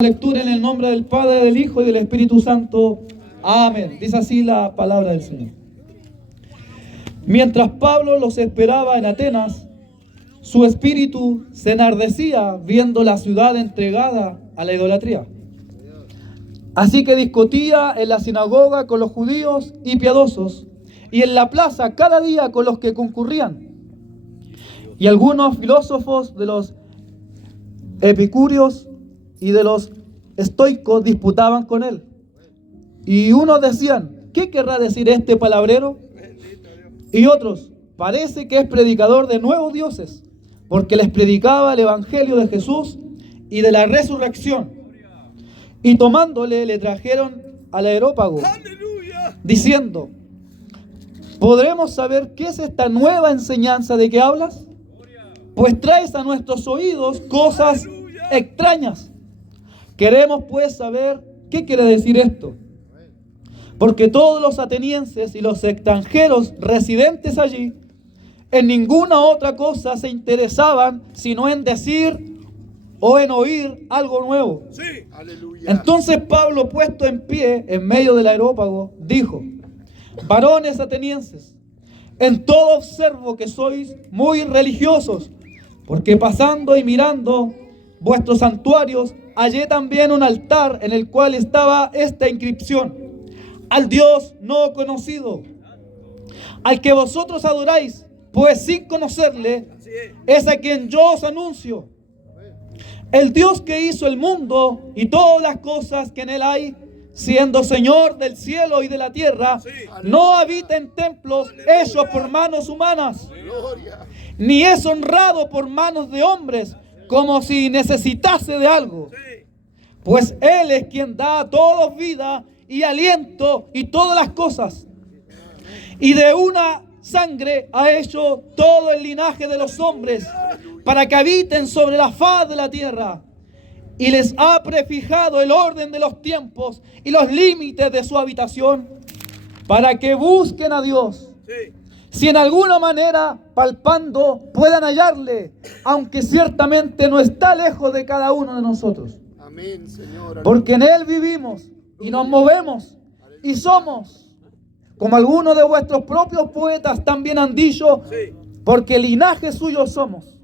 Lectura en el nombre del Padre, del Hijo y del Espíritu Santo. Amén. Dice así la palabra del Señor. Mientras Pablo los esperaba en Atenas, su espíritu se enardecía viendo la ciudad entregada a la idolatría. Así que discutía en la sinagoga con los judíos y piadosos, y en la plaza cada día con los que concurrían. Y algunos filósofos de los epicúreos y de los estoicos disputaban con él. Y unos decían: ¿qué querrá decir este palabrero? Y otros: parece que es predicador de nuevos dioses, porque les predicaba el evangelio de Jesús y de la resurrección. Y tomándole le trajeron al Areópago, diciendo: ¿podremos saber qué es esta nueva enseñanza de que hablas? Pues traes a nuestros oídos cosas extrañas. Queremos pues saber qué quiere decir esto. Porque todos los atenienses y los extranjeros residentes allí en ninguna otra cosa se interesaban sino en decir o en oír algo nuevo. Sí. Aleluya. Entonces Pablo, puesto en pie en medio del Areópago, dijo: varones atenienses, en todo observo que sois muy religiosos, porque pasando y mirando vuestros santuarios hallé también un altar en el cual estaba esta inscripción: al Dios no conocido, al que vosotros adoráis, pues sin conocerle es a quien yo os anuncio. El Dios que hizo el mundo y todas las cosas que en él hay, siendo Señor del cielo y de la tierra, no habita en templos hechos por manos humanas, ni es honrado por manos de hombres, como si necesitase de algo. Pues Él es quien da a todos vida y aliento y todas las cosas. Y de una sangre ha hecho todo el linaje de los hombres, para que habiten sobre la faz de la tierra. Y les ha prefijado el orden de los tiempos y los límites de su habitación, para que busquen a Dios. Si en alguna manera, palpando, puedan hallarle, aunque ciertamente no está lejos de cada uno de nosotros. Amén, Señor. Porque en Él vivimos y nos movemos y somos, como algunos de vuestros propios poetas también han dicho, porque linaje suyo somos.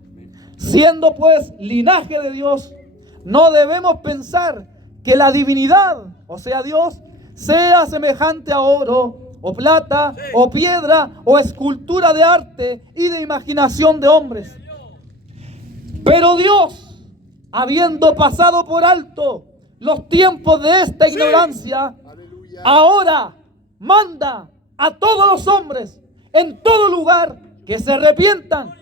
Siendo pues linaje de Dios, no debemos pensar que la divinidad, o sea Dios, sea semejante a oro, o plata, o piedra, o escultura de arte y de imaginación de hombres. Pero Dios, habiendo pasado por alto los tiempos de esta ignorancia, ahora manda a todos los hombres en todo lugar que se arrepientan,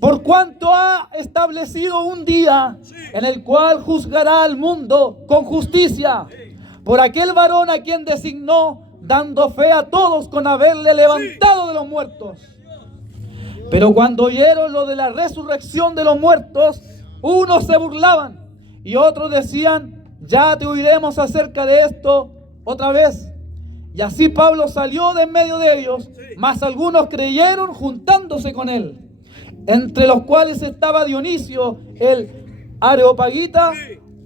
por cuanto ha establecido un día en el cual juzgará al mundo con justicia, por aquel varón a quien designó, dando fe a todos con haberle levantado de los muertos. Pero cuando oyeron lo de la resurrección de los muertos, unos se burlaban y otros decían: ya te oiremos acerca de esto otra vez. Y así Pablo salió de en medio de ellos, mas algunos creyeron juntándose con él, entre los cuales estaba Dionisio el Areopagita,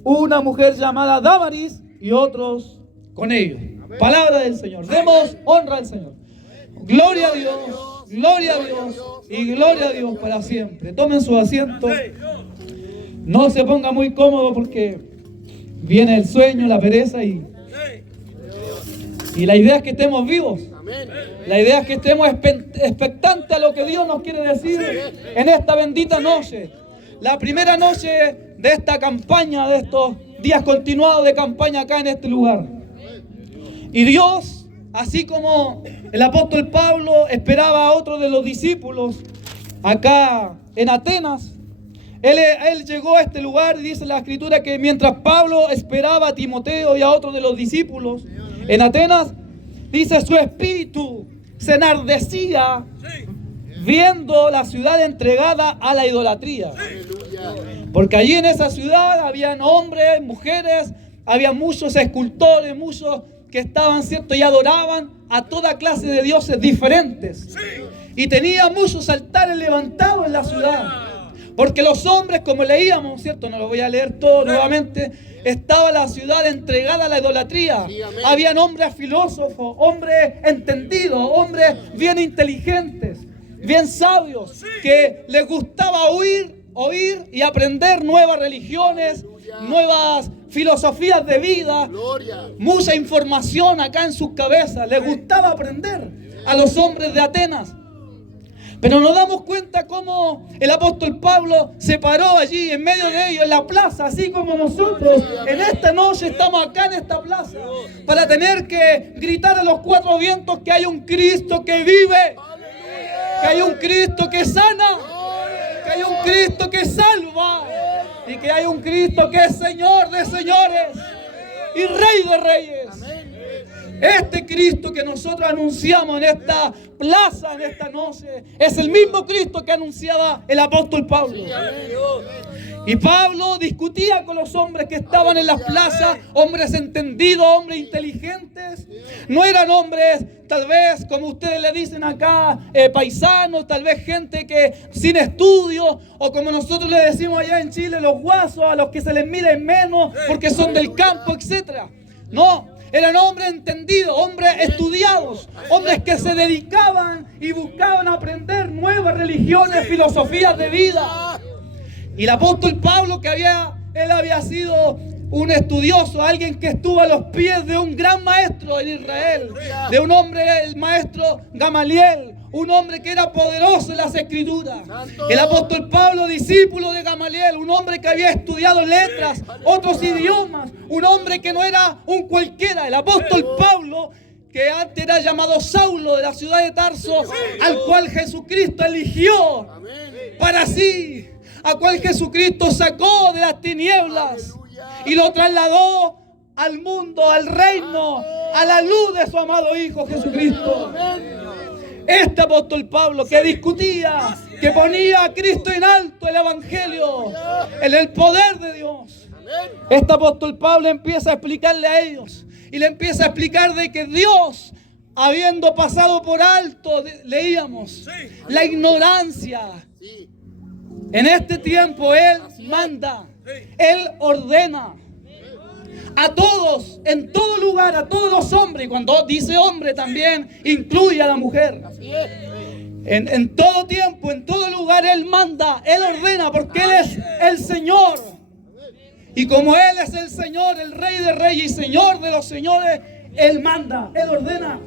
una mujer llamada Dámaris, y otros con ellos. Palabra del Señor. Demos honra al Señor. Gloria a Dios, gloria a Dios y gloria a Dios para siempre. Tomen su asiento. No se ponga muy cómodo porque viene el sueño, la pereza y la idea es que estemos vivos. La idea es que estemos expectantes a lo que Dios nos quiere decir en esta bendita noche. La primera noche de esta campaña, de estos días continuados de campaña acá en este lugar. Y Dios, así como el apóstol Pablo esperaba a otro de los discípulos acá en Atenas, él llegó a este lugar y dice la Escritura que mientras Pablo esperaba a Timoteo y a otro de los discípulos en Atenas, dice, su espíritu se enardecía viendo la ciudad entregada a la idolatría. Porque allí en esa ciudad habían hombres, mujeres, había muchos escultores, muchos que estaban, ¿cierto?, y adoraban a toda clase de dioses diferentes. Y tenía muchos altares levantados en la ciudad. Porque los hombres, como leíamos, ¿cierto?, no lo voy a leer todo nuevamente, estaba la ciudad entregada a la idolatría. Sí, amén. Habían hombres filósofos, hombres entendidos, hombres bien inteligentes, bien sabios, que les gustaba oír y aprender nuevas religiones, nuevas filosofías de vida, Gloria. mucha información acá en sus cabezas. Les gustaba aprender a los hombres de Atenas. Pero nos damos cuenta cómo el apóstol Pablo se paró allí en medio de ellos, en la plaza, así como nosotros en esta noche estamos acá en esta plaza, para tener que gritar a los cuatro vientos que hay un Cristo que vive, que hay un Cristo que sana, que hay un Cristo que salva y que hay un Cristo que es Señor de señores y Rey de reyes. Este Cristo que nosotros anunciamos en esta plaza, en esta noche, es el mismo Cristo que anunciaba el apóstol Pablo. Y Pablo discutía con los hombres que estaban en las plazas, hombres entendidos, hombres inteligentes. No eran hombres, tal vez, como ustedes le dicen acá, paisanos, tal vez gente que sin estudio, o como nosotros le decimos allá en Chile, los guasos, a los que se les mide menos porque son del campo, etc. No. Eran hombres entendidos, hombres estudiados, hombres que se dedicaban y buscaban aprender nuevas religiones, filosofías de vida. Y el apóstol Pablo, él había sido un estudioso, alguien que estuvo a los pies de un gran maestro en Israel, de un hombre, el maestro Gamaliel, un hombre que era poderoso en las escrituras. El apóstol Pablo, discípulo de Gamaliel, un hombre que había estudiado letras, otros idiomas, un hombre que no era un cualquiera. El apóstol Pablo, que antes era llamado Saulo, de la ciudad de Tarso, al cual Jesucristo eligió para sí, al cual Jesucristo sacó de las tinieblas y lo trasladó al mundo, al reino, a la luz de su amado Hijo Jesucristo. Este apóstol Pablo, que discutía, que ponía a Cristo en alto, el evangelio, en el poder de Dios. Este apóstol Pablo empieza a explicarle a ellos y le empieza a explicar de que Dios, habiendo pasado por alto, leíamos, la ignorancia, en este tiempo Él manda, Él ordena a todos, en todo lugar, a todos los hombres. Y cuando dice hombre también incluye a la mujer. En todo tiempo, en todo lugar Él manda, Él ordena, porque Él es el Señor. Y como Él es el Señor, el Rey de reyes y Señor de los señores, Él manda, Él ordena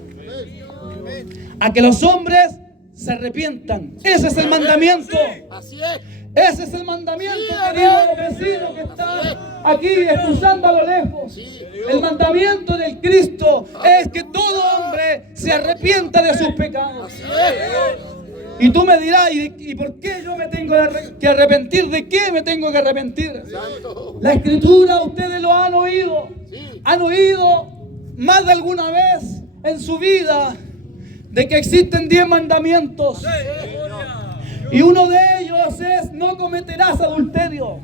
a que los hombres se arrepientan. Ese es el mandamiento. Ese es el mandamiento, querido vecino que está aquí escuchando a lo lejos. El mandamiento del Cristo es que todo hombre se arrepienta de sus pecados. Y tú me dirás, ¿y por qué yo me tengo que arrepentir? ¿De qué me tengo que arrepentir? La Escritura, ustedes lo han oído. Han oído más de alguna vez en su vida de que existen 10 mandamientos. Y uno de ellos es: no cometerás adulterio.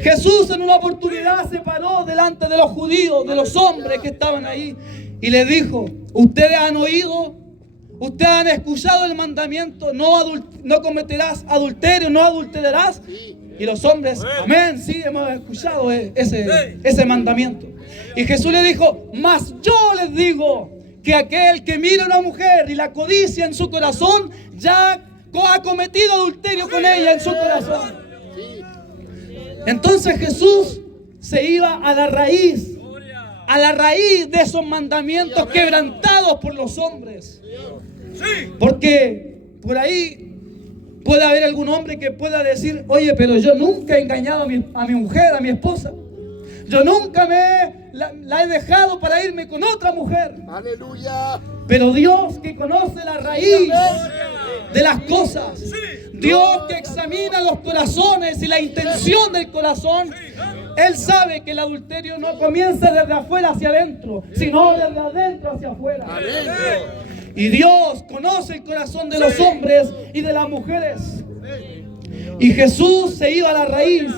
Jesús en una oportunidad se paró delante de los judíos, de los hombres que estaban ahí, y les dijo: ustedes han oído, ustedes han escuchado el mandamiento, no cometerás adulterio, no adulterarás. Y los hombres, amén, sí, hemos escuchado ese mandamiento. Y Jesús le dijo: mas yo les digo que aquel que mira a una mujer y la codicia en su corazón, ya ha cometido adulterio con ella en su corazón. Entonces Jesús se iba a la raíz de esos mandamientos quebrantados por los hombres. Porque por ahí puede haber algún hombre que pueda decir: oye, pero yo nunca he engañado a mi mujer, a mi esposa. Yo nunca la he dejado para irme con otra mujer. Aleluya. Pero Dios, que conoce la raíz de las cosas, Dios que examina los corazones y la intención del corazón, Él sabe que el adulterio no comienza desde afuera hacia adentro, sino desde adentro hacia afuera. Y Dios conoce el corazón de los hombres y de las mujeres. Y Jesús se iba a la raíz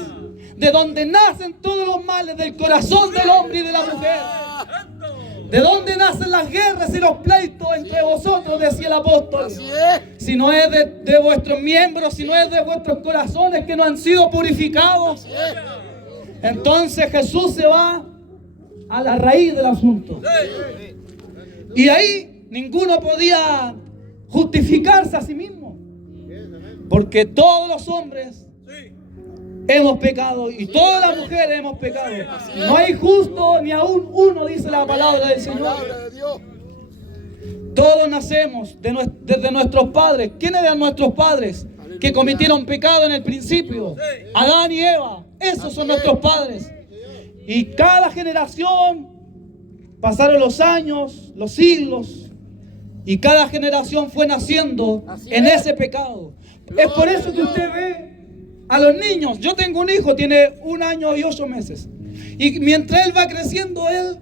de donde nacen todos los males del corazón del hombre y de la mujer. ¿De dónde nacen las guerras y los pleitos entre vosotros? Decía el apóstol. Si no es de vuestros miembros, si no es de vuestros corazones que no han sido purificados. Entonces Jesús se va a la raíz del asunto. Y ahí ninguno podía justificarse a sí mismo. Porque todos los hombres hemos pecado y todas las mujeres hemos pecado. No hay justo ni aún uno, dice la palabra del Señor. Todos nacemos desde nuestros padres. ¿Quiénes eran nuestros padres? Que cometieron pecado en el principio. Adán y Eva. Esos son nuestros padres. Y cada generación, pasaron los años, los siglos, y cada generación fue naciendo en ese pecado. Es por eso que usted ve a los niños. Yo tengo un hijo, tiene 1 año y 8 meses. Y mientras él va creciendo, él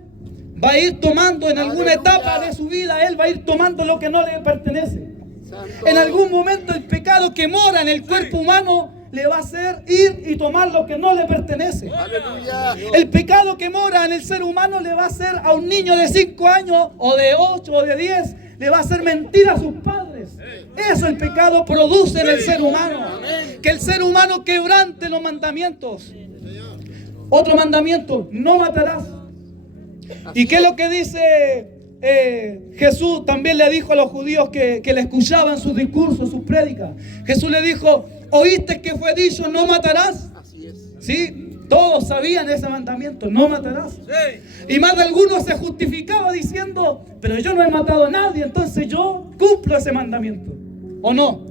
va a ir tomando en alguna etapa de su vida, él va a ir tomando lo que no le pertenece. En algún momento el pecado que mora en el cuerpo humano le va a hacer ir y tomar lo que no le pertenece. El pecado que mora en el ser humano le va a hacer a un niño de 5 años o de 8 o de 10, le va a hacer mentir a sus padres. Eso el pecado produce en el ser humano. Que el ser humano quebrante los mandamientos. Otro mandamiento: no matarás. ¿Y qué es lo que dice Jesús? También le dijo a los judíos que le escuchaban sus discursos, sus prédicas. Jesús le dijo: ¿oíste que fue dicho no matarás? Así es. ¿Sí? Todos sabían ese mandamiento: no matarás. Sí. Y más de algunos se justificaba diciendo: pero yo no he matado a nadie, entonces yo cumplo ese mandamiento. ¿O no?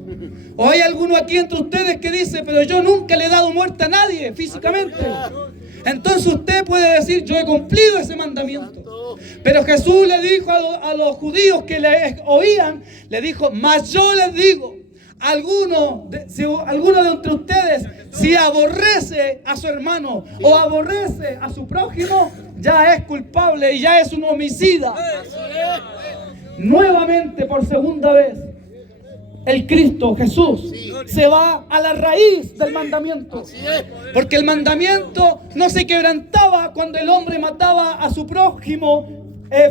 ¿O hay alguno aquí entre ustedes que dice: pero yo nunca le he dado muerte a nadie físicamente? Entonces usted puede decir: yo he cumplido ese mandamiento. Pero Jesús le dijo a los judíos que le oían, le dijo: mas yo les digo, alguno de entre ustedes, si aborrece a su hermano o aborrece a su prójimo, ya es culpable y ya es un homicida. Nuevamente, por segunda vez, el Cristo, Jesús, se va a la raíz del mandamiento. Porque el mandamiento no se quebrantaba cuando el hombre mataba a su prójimo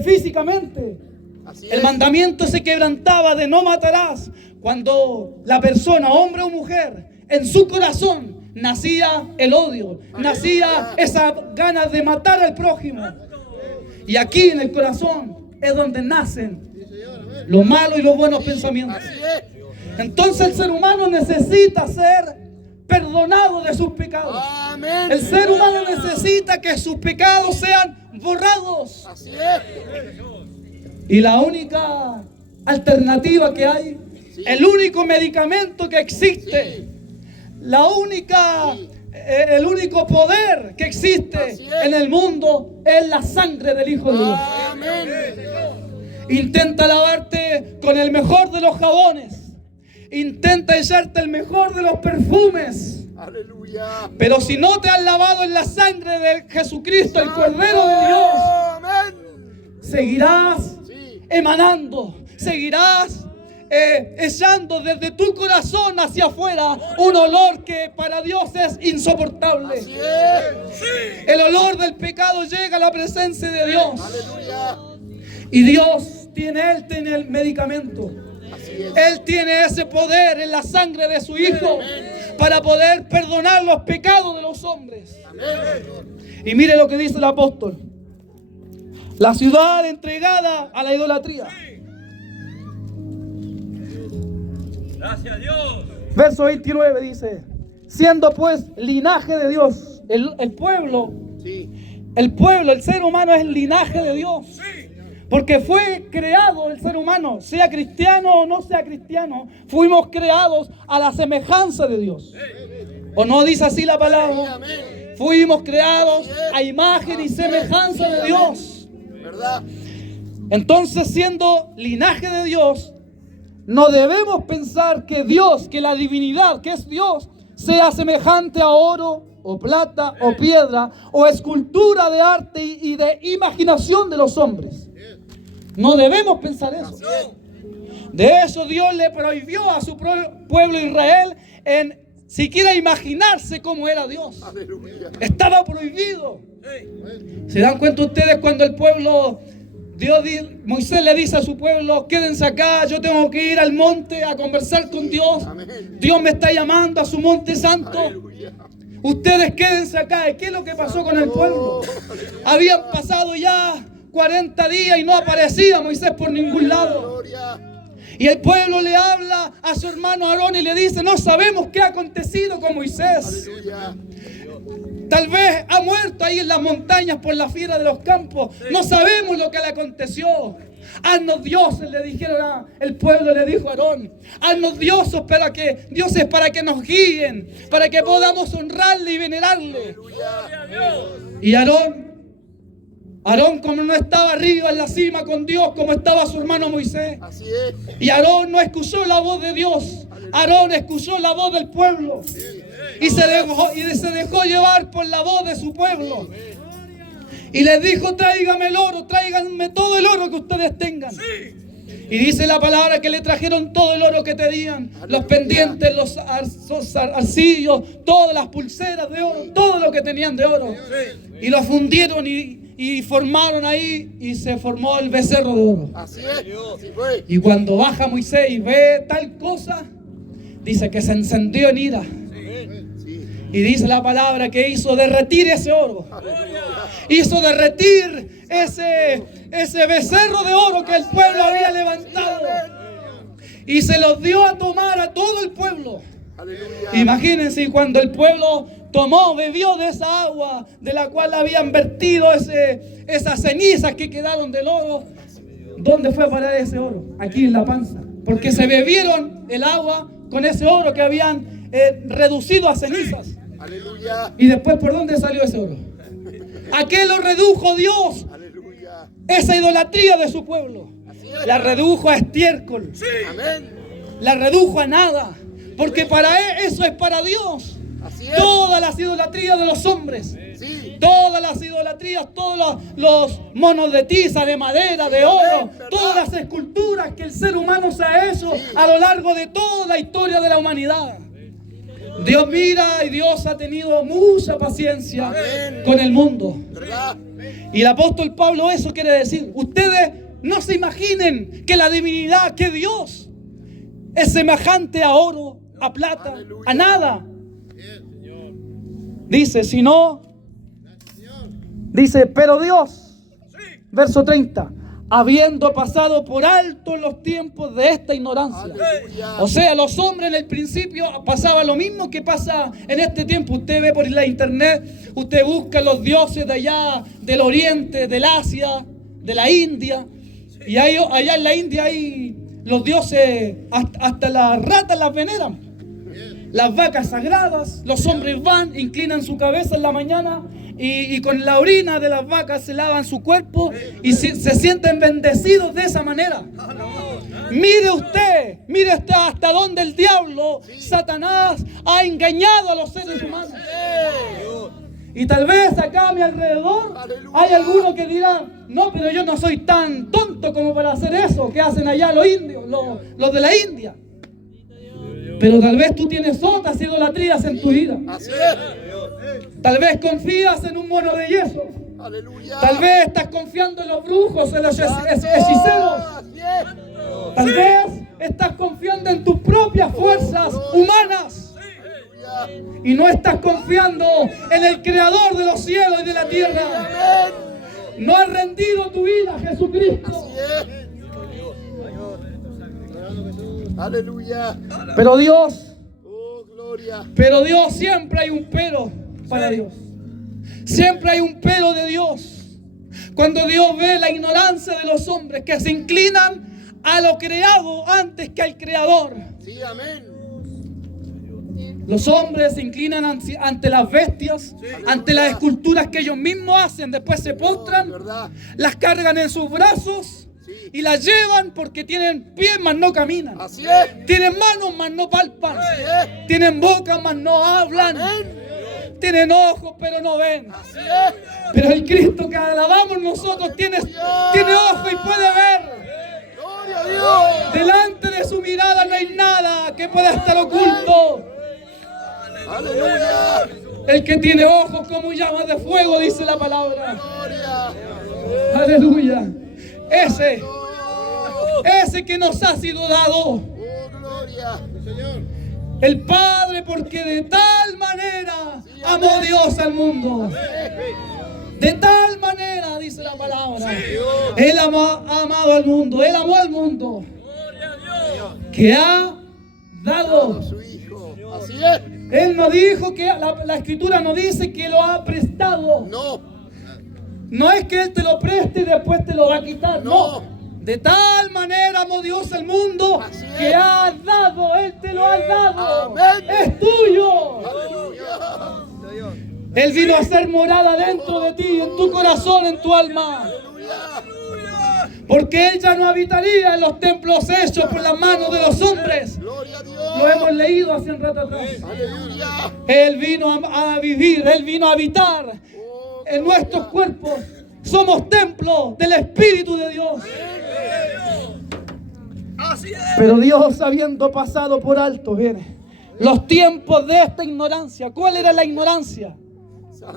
físicamente. El mandamiento se quebrantaba de no matarás cuando la persona, hombre o mujer, en su corazón nacía el odio, nacía esa ganas de matar al prójimo. Y aquí en el corazón es donde nacen los malos y los buenos pensamientos. Entonces el ser humano necesita ser perdonado de sus pecados. El ser humano necesita que sus pecados sean borrados. Y la única alternativa que hay, el único medicamento que existe, el único poder que existe en el mundo es la sangre del Hijo de Dios. Intenta lavarte con el mejor de los jabones. Intenta echarte el mejor de los perfumes. Aleluya. Pero si no te has lavado en la sangre de Jesucristo, el Cordero de Dios, seguirás emanando, seguirás echando desde tu corazón hacia afuera un olor que para Dios es insoportable. El olor del pecado llega a la presencia de Dios. Aleluya. Y Dios Él tiene el medicamento. Él tiene ese poder en la sangre de su Hijo para poder perdonar los pecados de los hombres. Y mire lo que dice el apóstol: la ciudad entregada a la idolatría. Gracias a Dios. Verso 29 dice: siendo pues linaje de Dios, el pueblo, el ser humano es el linaje de Dios. Porque fue creado el ser humano, sea cristiano o no sea cristiano, fuimos creados a la semejanza de Dios. ¿O no dice así la palabra? Fuimos creados a imagen y semejanza de Dios. Entonces, siendo linaje de Dios, no debemos pensar que Dios, que la divinidad, que es Dios, sea semejante a oro o plata o piedra o escultura de arte y de imaginación de los hombres. No debemos pensar eso. De eso Dios le prohibió a su pueblo Israel en siquiera imaginarse cómo era Dios. Estaba prohibido. ¿Se dan cuenta ustedes cuando el pueblo, Moisés le dice a su pueblo: quédense acá, yo tengo que ir al monte a conversar con Dios. Dios me está llamando a su monte santo. ustedes quédense acá. ¿Y qué es lo que pasó con el pueblo? Habían pasado ya 40 días y no aparecía Moisés por ningún lado. Y el pueblo le habla a su hermano Aarón y le dice: no sabemos qué ha acontecido con Moisés. Tal vez ha muerto ahí en las montañas por la fiera de los campos. No sabemos lo que le aconteció. Haznos dioses, le dijeron el pueblo, le dijo a Aarón. Haznos dioses para que nos guíen, para que podamos honrarle y venerarle. Y Aarón, como no estaba arriba en la cima con Dios, como estaba su hermano Moisés. Así es. Y Aarón no escuchó la voz de Dios. Aarón escuchó la voz del pueblo. Y se dejó llevar por la voz de su pueblo. Y les dijo: tráigame el oro, tráiganme todo el oro que ustedes tengan. Y dice la palabra que le trajeron todo el oro que tenían. Los pendientes, los arcillos, todas las pulseras de oro, todo lo que tenían de oro. Y lo fundieron y formaron ahí, y se formó el becerro de oro. Así es. Así fue. Y cuando baja Moisés y ve tal cosa, dice que se encendió en ira. Y dice la palabra que hizo derretir ese oro. Hizo derretir ese becerro de oro que el pueblo había levantado. Y se los dio a tomar a todo el pueblo. Imagínense, cuando el pueblo bebió de esa agua de la cual habían vertido esas cenizas que quedaron del oro, ¿dónde fue a parar ese oro? Aquí en la panza. Porque se bebieron el agua con ese oro que habían reducido a cenizas. Aleluya. Y después, ¿por dónde salió ese oro? ¿A qué lo redujo Dios? Aleluya. Esa idolatría de su pueblo. La redujo a estiércol. Amén. La redujo a nada. Porque eso es para Dios. Así es. Todas las idolatrías de los hombres. Sí. Todas las idolatrías, todos los monos de tiza, de madera, de oro, todas las esculturas que el ser humano se ha hecho a lo largo de toda la historia de la humanidad. Dios mira, y Dios ha tenido mucha paciencia con el mundo. ¿Verdad? Y el apóstol Pablo eso quiere decir: ustedes no se imaginen que la divinidad, que Dios es semejante a oro, a plata, a nada. Dice, pero Dios, verso 30, habiendo pasado por alto los tiempos de esta ignorancia. Aleluya. O sea, los hombres en el principio pasaba lo mismo que pasa en este tiempo. Usted ve por la internet, usted busca los dioses de allá, del oriente, del Asia, de la India. Y allá en la India hay los dioses, hasta las ratas las veneran. Las vacas sagradas, los hombres van, inclinan su cabeza en la mañana y con la orina de las vacas se lavan su cuerpo y se sienten bendecidos de esa manera. Mire usted hasta dónde el diablo, Satanás, ha engañado a los seres humanos. Y tal vez acá a mi alrededor hay alguno que dirá: no, pero yo no soy tan tonto como para hacer eso que hacen allá los indios, los de la India. Pero tal vez tú tienes otras idolatrías en tu vida. Así es. Tal vez confías en un mono de yeso. Aleluya. Tal vez estás confiando en los brujos, en los hechiceros. Así es. Tal vez estás confiando en tus propias fuerzas humanas. Aleluya. Y no estás confiando en el Creador de los cielos y de la tierra. Amén. No has rendido tu vida a Jesucristo. Así es. Aleluya. Pero Dios, Oh, gloria. siempre hay un pero para Dios. Siempre hay un pero de Dios. Cuando Dios ve la ignorancia de los hombres que se inclinan a lo creado antes que al Creador. Sí, amén. Los hombres se inclinan ante las bestias, ante las esculturas que ellos mismos hacen. Después se postran, ¿Verdad? las cargan en sus brazos y las llevan porque tienen pies mas no caminan. Así es. Tienen manos mas no palpan. Así es. Tienen boca mas no hablan. Amén. Tienen ojos pero no ven. Así es. Pero el Cristo que alabamos nosotros tiene ojos y puede ver. Gloria a Dios. Delante de su mirada no hay nada que pueda estar oculto. Aleluya. El que tiene ojos como llamas de fuego, dice la palabra. Gloria. Aleluya. Ese que nos ha sido dado. Oh, gloria. El Padre, porque de tal manera amó Dios al mundo. De tal manera, dice la palabra. Él ha amado al mundo. Él amó al mundo. Que ha dado. Su Hijo. Así es. Él no dijo que la escritura no dice que lo ha prestado. No. No es que Él te lo preste y después te lo va a quitar. No. No. De tal manera amó Dios al mundo Así es. que ha dado. Él te lo ha dado. Amén. Es tuyo. Aleluya. Él vino a hacer morada dentro de ti, en tu corazón, en tu alma. Porque Él ya no habitaría en los templos hechos por las manos de los hombres. Gloria a Dios. Lo hemos leído hace un rato atrás. Aleluya. Él vino a vivir, Él vino a habitar Oh, en nuestros cuerpos. Somos templos del Espíritu de Dios. Pero Dios, habiendo pasado por alto, viene los tiempos de esta ignorancia. ¿Cuál era la ignorancia?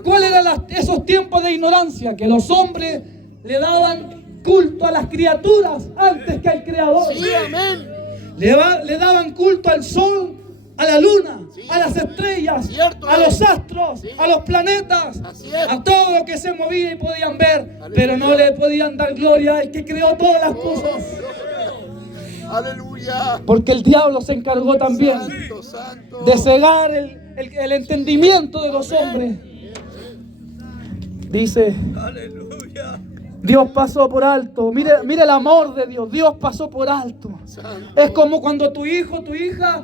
¿Cuáles eran esos tiempos de ignorancia? Que los hombres le daban culto a las criaturas antes que al Creador. Sí, amén. Le daban culto al sol, a la luna, Sí. a las estrellas, Cierto a es. los astros, Sí. a los planetas, Así es. a todo lo que se movía y podían ver, Aleluya. pero no le podían dar gloria al que creó todas las cosas. Aleluya. Porque el diablo se encargó también Santo, santo. de cegar el entendimiento de los hombres. Dice, Dios pasó por alto. Mire el amor de Dios. Dios pasó por alto. Santo. Es como cuando tu hijo, tu hija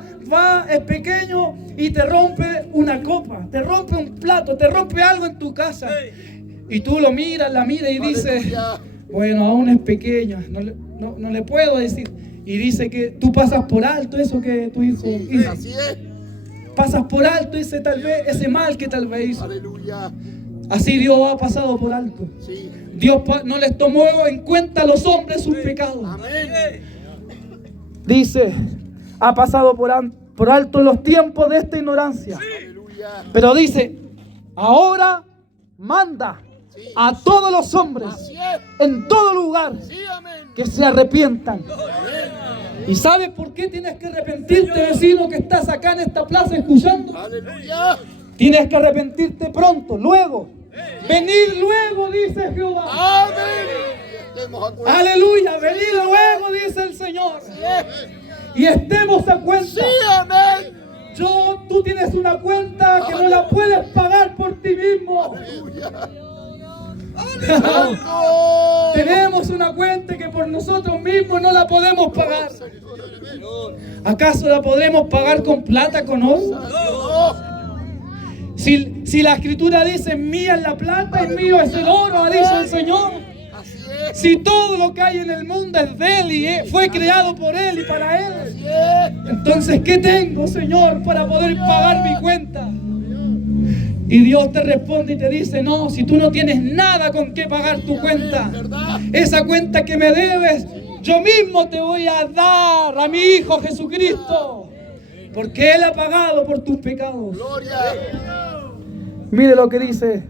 es pequeño y te rompe una copa, te rompe un plato, te rompe algo en tu casa. Y tú lo miras, la miras y dices, Aleluya. bueno, aún es pequeña, no le puedo decir. Y dice que tú pasas por alto eso que tu hijo hizo. Así es. Pasas por alto ese mal que tal vez hizo. Aleluya. Así Dios ha pasado por alto. Sí. Dios no les tomó en cuenta a los hombres sus pecados. Amén. Dice, ha pasado por alto los tiempos de esta ignorancia. Aleluya. Pero dice, ahora manda a todos los hombres Así es. en todo lugar Sí, amén. que se arrepientan. Amén. ¿Y sabes por qué tienes que arrepentirte, vecino, que estás acá en esta plaza escuchando? Aleluya. Tienes que arrepentirte pronto, luego. Venid luego, dice Jehová. Amén. Y estemos a cuenta. Aleluya, venid luego, dice el Señor. Así es. Y estemos a cuenta. Sí, amén. Tú tienes una cuenta que no la puedes pagar por ti mismo. Aleluya. Santo. Tenemos una cuenta que por nosotros mismos no la podemos pagar. ¿Acaso la podremos pagar con plata, con oro? Santo. Si la escritura dice, mía es la plata y mío es el oro, dice el Señor. Así es. Si todo lo que hay en el mundo es de Él y fue creado por Él y para Él, Así es. entonces, ¿qué tengo, Señor, para poder pagar mi cuenta? Y Dios te responde y te dice, no, si tú no tienes nada con qué pagar tu cuenta, ¿Verdad? esa cuenta que me debes, yo mismo te voy a dar a mi Hijo Jesucristo, porque Él ha pagado por tus pecados. Gloria. Mire lo que dice,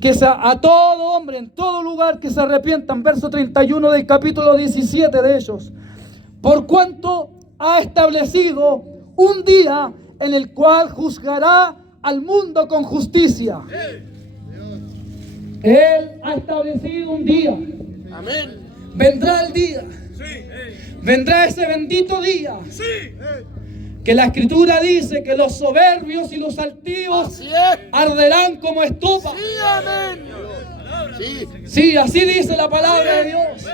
que a todo hombre, en todo lugar que se arrepientan, verso 31 del capítulo 17 de ellos, por cuanto ha establecido un día en el cual juzgará al mundo con justicia. Él ha establecido un día. Amén. Vendrá el día. Vendrá ese bendito día. Que la escritura dice que los soberbios y los altivos Así es. arderán como estufa. Sí, amén. Sí. Sí, así dice la palabra de Dios.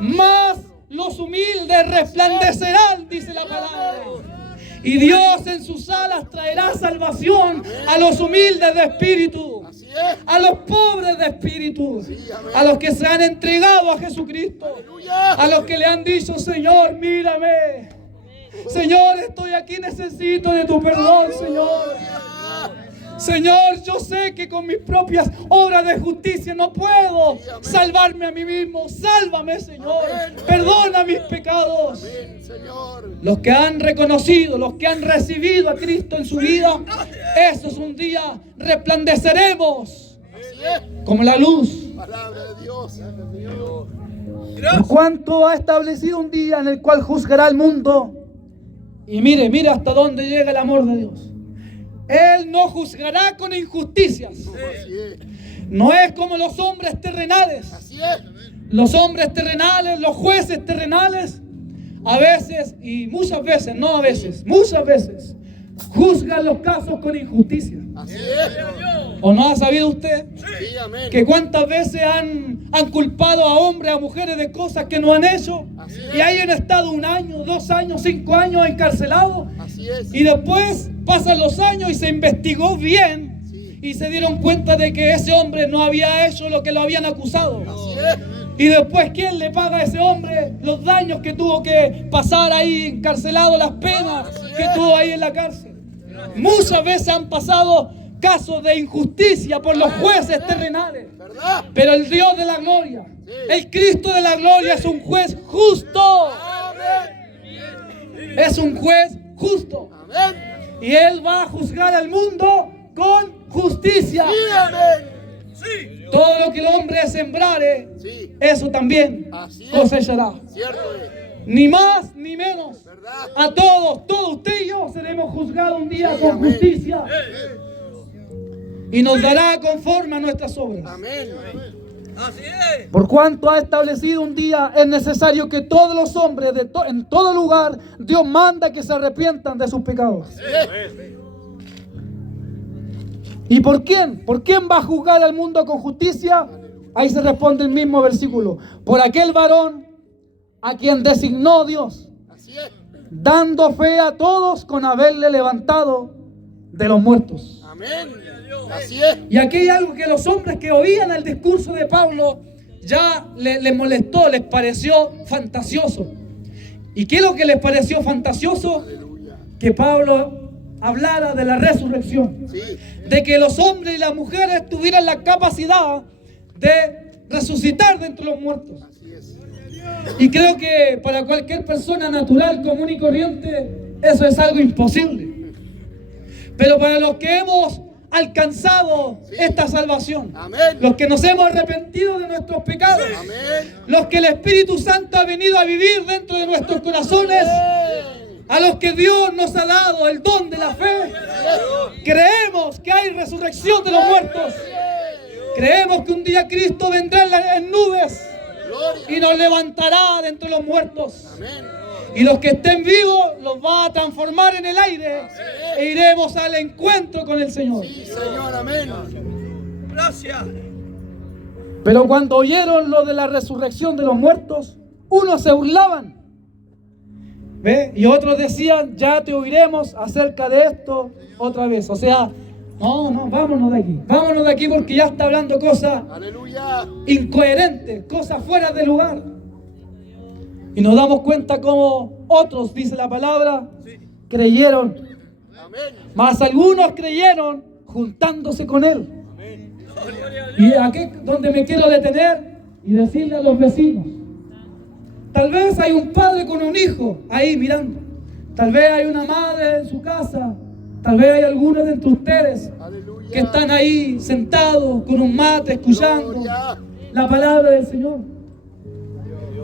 Más los humildes resplandecerán, dice la palabra. Y Dios en sus alas traerá salvación a los humildes de espíritu, Así es. a los pobres de espíritu, a los que se han entregado a Jesucristo, Aleluya. a los que le han dicho, Señor, mírame. Señor, estoy aquí, necesito de tu perdón, Señor. Señor, yo sé que con mis propias obras de justicia no puedo salvarme a mí mismo. Sálvame, Señor. Perdona mis pecados. Amén, Señor. Los que han reconocido, los que han recibido a Cristo en su vida, esos un día resplandeceremos Así es. como la luz. Palabra de Dios. Por cuanto ha establecido un día en el cual juzgará al mundo Y mire hasta dónde llega el amor de Dios. Él no juzgará con injusticias. Así es. No es como los hombres terrenales. Así es. Los hombres terrenales, los jueces terrenales, a veces, y muchas veces, no a veces, muchas veces, juzgan los casos con injusticia. Así es. ¿O no ha sabido usted Sí, amén. que cuántas veces han culpado a hombres, a mujeres de cosas que no han hecho? Así es. Y ahí han estado 1 año, 2 años, 5 años encarcelados. Así es. Y después pasan los años y se investigó bien. Sí. Y se dieron cuenta de que ese hombre no había hecho lo que lo habían acusado. Así es. Y después, ¿quién le paga a ese hombre los daños que tuvo que pasar ahí encarcelado, las penas que tuvo ahí en la cárcel? Muchas veces han pasado casos de injusticia por los jueces terrenales. ¿Verdad? Pero el Dios de la gloria, Sí. el Cristo de la gloria es un juez justo. Amén. Es un juez justo. Amén. Y Él va a juzgar al mundo con justicia. Sí, amén. Todo lo que el hombre sembrare, Sí. eso también Así es. cosechará. Cierto es. Ni más ni menos. ¿Verdad? A todos usted y yo seremos juzgados un día Sí, con amén. justicia. Y nos dará conforme a nuestras obras. Amén. Por cuanto ha establecido un día, es necesario que todos los hombres en todo lugar, Dios manda que se arrepientan de sus pecados. Así es. ¿Y por quién? ¿Por quién va a juzgar al mundo con justicia? Ahí se responde el mismo versículo. Por aquel varón a quien designó Dios, Así es. dando fe a todos con haberle levantado de los muertos. Amén. Así es. Y aquí hay algo que los hombres que oían el discurso de Pablo ya les molestó, les pareció fantasioso. ¿Y qué es lo que les pareció fantasioso? Aleluya. Que Pablo hablara de la resurrección. Sí. De que los hombres y las mujeres tuvieran la capacidad de resucitar de entre los muertos. Así es. Y creo que para cualquier persona natural, común y corriente, eso es algo imposible. Pero para los que hemos alcanzado esta salvación, Amén. los que nos hemos arrepentido de nuestros pecados, Amén. los que el Espíritu Santo ha venido a vivir dentro de nuestros corazones, a los que Dios nos ha dado el don de la fe, creemos que hay resurrección de los muertos. Creemos que un día Cristo vendrá en nubes Gloria. y nos levantará de entre los muertos. Amén. Y los que estén vivos los va a transformar en el aire e iremos al encuentro con el Señor. Sí, Señor. Amén. Pero cuando oyeron lo de la resurrección de los muertos, unos se burlaban. ¿Ve? Y otros decían, ya te oiremos acerca de esto otra vez. O sea, no, vámonos de aquí porque ya está hablando cosas Aleluya. incoherentes, cosas fuera de lugar. Y nos damos cuenta como otros, dice la palabra, creyeron. Amén. Mas algunos creyeron juntándose con él. Y aquí donde me quiero detener y decirle a los vecinos, tal vez hay un padre con un hijo ahí mirando, tal vez hay una madre en su casa, tal vez hay algunos de entre ustedes Aleluya. que están ahí sentados con un mate escuchando Gloria. la palabra del Señor.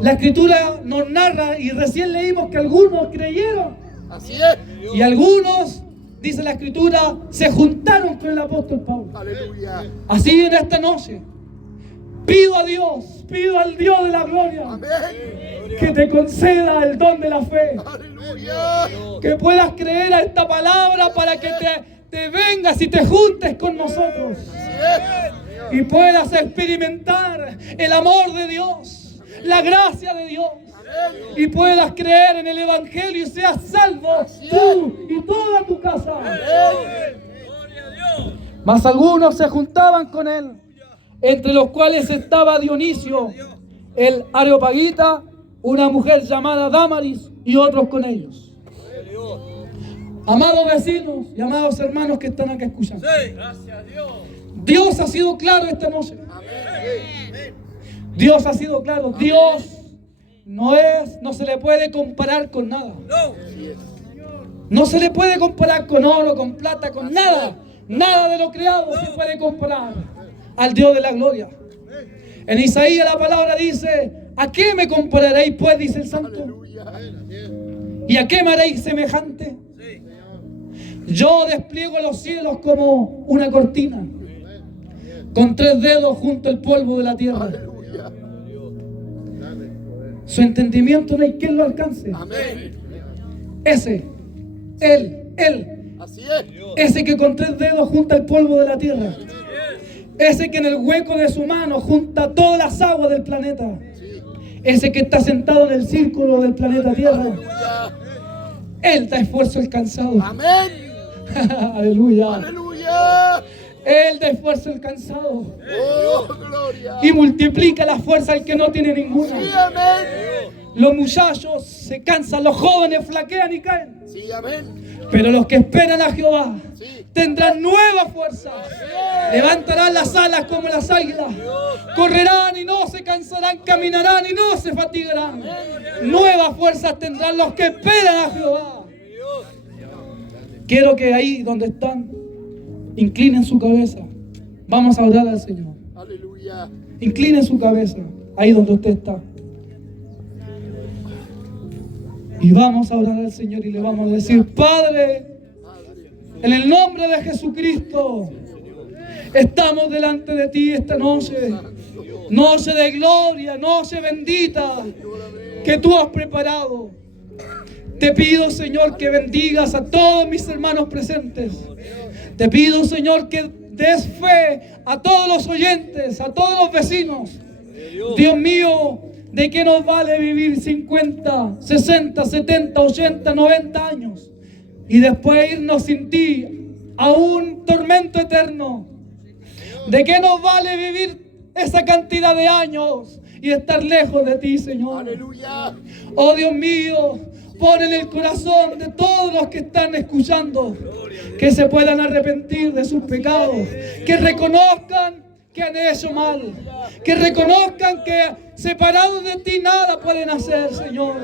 La Escritura nos narra y recién leímos que algunos creyeron Así es. y algunos, dice la Escritura, se juntaron con el apóstol Pablo. Aleluya. Así en esta noche pido a Dios, pido al Dios de la gloria Amén. que te conceda el don de la fe, Aleluya. que puedas creer a esta palabra para que te vengas y te juntes con nosotros Así es. y puedas experimentar el amor de Dios, la gracia de Dios, y puedas creer en el Evangelio y seas salvo tú y toda tu casa. Mas algunos se juntaban con él, entre los cuales estaba Dionisio, el Areopagita, una mujer llamada Dámaris y otros con ellos. Amados vecinos y amados hermanos que están acá escuchando, Dios ha sido claro esta noche. Dios ha sido claro. Dios no se le puede comparar con nada. No se le puede comparar con oro, con plata, con nada. Nada de lo creado se puede comparar al Dios de la gloria. En Isaías la palabra dice, ¿a qué me compararéis pues? Dice el Santo. Aleluya. ¿Y a qué me haréis semejante? Yo despliego los cielos como una cortina, con 3 dedos junto al polvo de la tierra. Aleluya. Su entendimiento no hay quien lo alcance. Amén. Ese, él, Así es. ese que con 3 dedos junta el polvo de la tierra. Ese que en el hueco de su mano junta todas las aguas del planeta. Ese que está sentado en el círculo del planeta Tierra. Aleluya. Él da esfuerzo al cansado. Amén. Aleluya. Aleluya. Él da esfuerzo al cansado. Oh, gloria. Y multiplica la fuerza al que no tiene ninguna. Sí, amén. Los muchachos se cansan, los jóvenes flaquean y caen. Sí, amén. Pero los que esperan a Jehová Sí. tendrán nueva fuerza. Levantarán las alas como las águilas. Correrán y no se cansarán, caminarán y no se fatigarán. Nuevas fuerzas tendrán los que esperan a Jehová. Quiero que ahí donde están, inclinen su cabeza. Vamos a orar al Señor. Aleluya. Inclinen su cabeza, ahí donde usted está. Y vamos a orar al Señor y le vamos a decir: Padre, en el nombre de Jesucristo, estamos delante de ti esta noche. Noche de gloria, noche bendita que tú has preparado. Te pido, Señor, que bendigas a todos mis hermanos presentes. Te pido, Señor, que des fe a todos los oyentes, a todos los vecinos. Dios mío, ¿de qué nos vale vivir 50, 60, 70, 80, 90 años y después irnos sin ti a un tormento eterno? ¿De qué nos vale vivir esa cantidad de años y estar lejos de ti, Señor? Aleluya. Oh Dios mío, pon en el corazón de todos los que están escuchando que se puedan arrepentir de sus pecados, que reconozcan que han hecho mal, que reconozcan que separados de ti nada pueden hacer, Señor.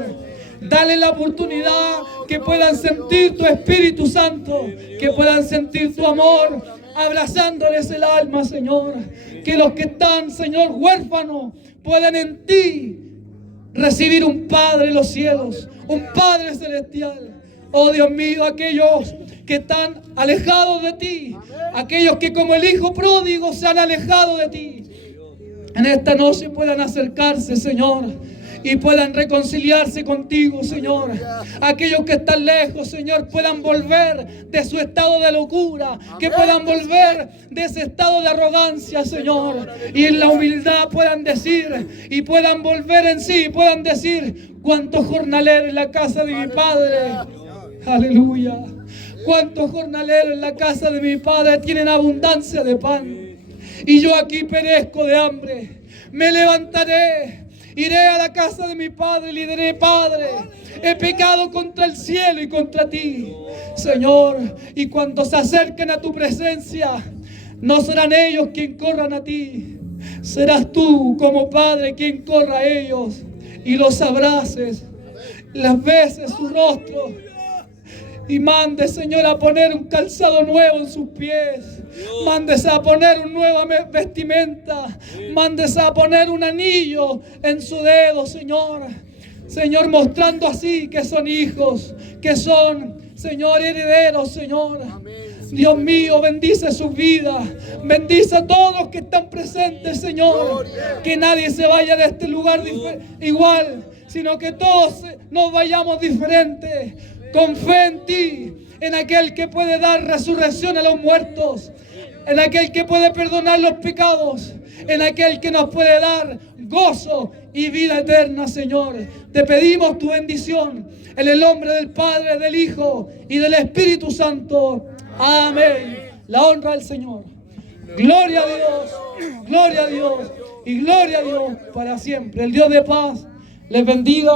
Dale la oportunidad que puedan sentir tu Espíritu Santo, que puedan sentir tu amor, abrazándoles el alma, Señor. Que los que están, Señor, huérfanos, puedan en ti recibir un Padre en los cielos, un Padre celestial. Oh Dios mío, aquellos que están alejados de ti, aquellos que como el hijo pródigo se han alejado de ti, en esta noche puedan acercarse, Señor, y puedan reconciliarse contigo, Señor. Aquellos que están lejos, Señor, puedan volver de su estado de locura, que puedan volver de ese estado de arrogancia, Señor, y en la humildad puedan decir y puedan volver en sí, puedan decir: cuántos jornaleros en la casa de mi Padre. Aleluya. Cuántos jornaleros en la casa de mi Padre tienen abundancia de pan, y yo aquí perezco de hambre. Me levantaré, iré a la casa de mi Padre y le diré: Padre, he pecado contra el cielo y contra ti, Señor. Y cuando se acerquen a tu presencia, no serán ellos quien corran a ti, serás tú como Padre quien corra a ellos y los abraces, les beses su rostro y mandes, Señor, a poner un calzado nuevo en sus pies. Mandes a poner una nueva vestimenta. Mandes a poner un anillo en su dedo, Señor. Señor, mostrando así que son hijos, que son, Señor, herederos, Señor. Dios mío, bendice sus vidas. Bendice a todos los que están presentes, Señor. Que nadie se vaya de este lugar igual, sino que todos nos vayamos diferentes. Con fe en ti, en aquel que puede dar resurrección a los muertos, en aquel que puede perdonar los pecados, en aquel que nos puede dar gozo y vida eterna, Señor. Te pedimos tu bendición en el nombre del Padre, del Hijo y del Espíritu Santo. Amén. La honra al Señor. Gloria a Dios, gloria a Dios y gloria a Dios para siempre. El Dios de paz les bendiga.